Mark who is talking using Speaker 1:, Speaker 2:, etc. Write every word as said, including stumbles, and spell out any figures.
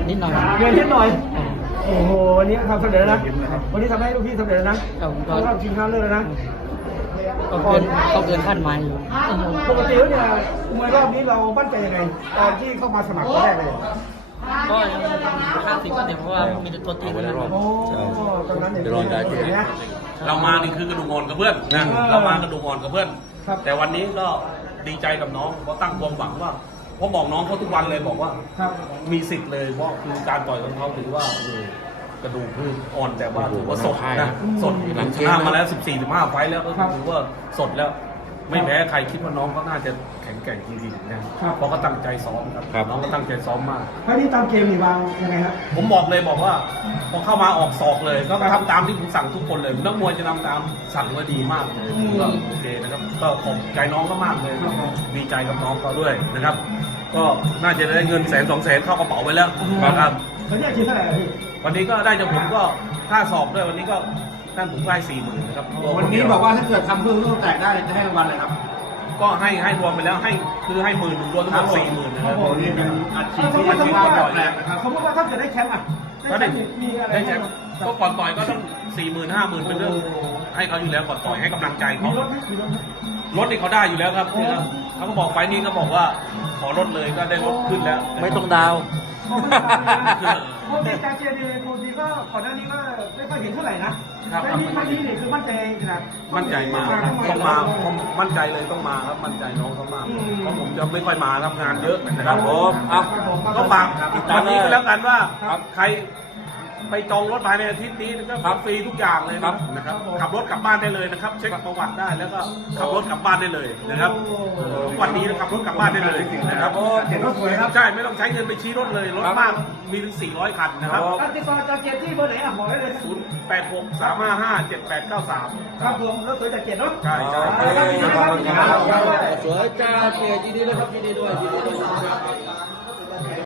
Speaker 1: นิดหน่อย
Speaker 2: เงินนิดหน่อย โอ้โหวันนี้ทำสำเร็จแล้วนะ วันนี้ทำให้ลูกพี่สำเร็จแล้วนะ
Speaker 1: ครับผมก็
Speaker 2: เข้ารอบชิงชนะเลิศแล้วนะ
Speaker 1: ก็เกินก็เกินคาดหมายอยู่
Speaker 2: ปกติแล้วเนี่ยมวยรอบนี้เรามั่นใจยังไง ตอนที่เข้ามาสมัครตอนแรกเลย
Speaker 1: ก็ยังห้าสิบก็เต็มเพราะว่ามีแต่ตัวตีกันนะครับ
Speaker 2: โอ้ตอนนั้นเนี่ยเป็นไง
Speaker 3: เรามานี่คือกระดูกอ่อนกับเพื่อนนะ
Speaker 2: เออ
Speaker 3: เรามากระดูกอ่อนกับเพื่อน
Speaker 2: ครับ
Speaker 3: แต่วันนี้ก็ดีใจกับน้องเพราะตั้งความหวังว่าเพราะบอกน้องเขาทุกวันเลยบอกว่า
Speaker 2: ครับ
Speaker 3: มีสิทธิ์เลยเพราะคือการต่อยของเขาถือว่าเออกระดูกคืออ่อนแต่ว่าถือว่าสดนะสดหลังชนะมาแล้ว สิบสี่ สิบห้า ไฟต์แล้วก็ถือว่าสดแล้วไม่แพ้ใครคิดว่าน้องเขาน่าจะแข็งแกร่งจริงๆนะเพราะก็ตั้งใจซ้อมครับน้องก็ตั้งใจซ้อมมาก
Speaker 2: วันนี้ตามเกมนี่วางยังไงครับ
Speaker 3: ผมบอกเลยบอกว่าพอเข้ามาออกศอกเลยก็ทำตามที่ผมสั่งทุกคนเลยนักมวยจะทำตามสั่งว่าดีมากเลย
Speaker 2: อืม
Speaker 3: ก็โอเคนะครับก็ขอบใจน้องก็มากเลย
Speaker 2: ครับผม
Speaker 3: ดีใจกับน้องเขาด้วยนะครับ ก็น่าจะได้เงินแสนสองแสนเข้ากระเป๋าไปแล้วนะครับ
Speaker 2: วันนี้คิดเท่าไหร่พี่
Speaker 3: วันนี้ก็ได้จากผมก็ค่าสอบด้วยวันนี้ก็ท่านผมได้สี่หมื่นนะครับ
Speaker 4: วันนี้บอกว่าถ้าเกิดทำเพิ่มลูกแตกได้จะให้รางวัลเลยครับ
Speaker 3: ก็ให้ให้รวมไปแล้วให้คือให้หมื่นรวมทั้งหมดสี่หมื่นนะครับ
Speaker 2: โอ้โหนี่เป็น
Speaker 4: อัดฉี
Speaker 2: ส
Speaker 4: ด
Speaker 2: มม
Speaker 4: ที่
Speaker 2: ติ
Speaker 4: อั
Speaker 2: ว่า
Speaker 4: ด
Speaker 2: ส
Speaker 4: ฉี
Speaker 2: ม
Speaker 4: ด
Speaker 2: มติว่า
Speaker 4: ก่อนแรกนะครับ
Speaker 2: สมมติว่าถ้าเกิดได้แชมป์อ่ะ
Speaker 3: ก็ได้
Speaker 2: มีอะไร
Speaker 3: ได้แชมป์ก็ก่อนต่อยก็ต้องสี่หมื่นห้าหมื่นเป็นเรื่องให้เขาอยู่แล้วก่อนต่อยให้กำลังใจ
Speaker 2: มี
Speaker 3: เขา
Speaker 2: รถไหมมีรถไหม
Speaker 3: รถนี่เขาได้อยู่แล้วครับเนี่ยเขาก็บอกไฟล์นี้ก็บอกว่าขอรถเลยก็ได้รถขึ้นแล้ว
Speaker 1: ไม่ต้องดาว
Speaker 2: เพราะว่าในการเจดีย์บางทีก็ก่อนหน้านี้ก็ไม่ค่อยเห็นเท่าไหร่นะแต่นี่ครั้งนี้เนี่ยคือมั่นใจขนาด
Speaker 3: มั่นใจมากครับต้องมาผมมั่นใจเลยต้องมาครับมั่นใจน้องเขามากเพราะผมจะไม่ค่อยมาทำงานเยอะนะครับผมอ่ะก็ฝากวันนี้ก็แล้วกันว่าใครไปจองรถภายในอาทิตย์นี้นะครับฟรีทุกอย่างเลยนะครับขับรถกลับบ้านได้เลยนะครับ เช็คประวัติได้แล้วก็ขับรถกลับบ้านได้เลยนะครับทุกวันนี้ขับรถกลับบ้านได้เลยนะครับ
Speaker 2: เห็นรถสวยครับ
Speaker 3: ใช่ไม่ต้องใช้เงินไปชี้รถเลยรถมากมีถึงสี่ร้อยคันนะครับ
Speaker 2: การติดต่อจากเจที่เบอร์ไหนอ่ะบอกได้เลย
Speaker 3: ศูนย์ แปด หก สาม ห้า ห้า เจ็ด แปด เก้า สาม
Speaker 2: ครับผมรถสวยจากเจเนาะ
Speaker 3: ใช่ใช่
Speaker 1: สวยจ้าเกียรติดีด้วยครับยินดีด้วยยินดีด้วย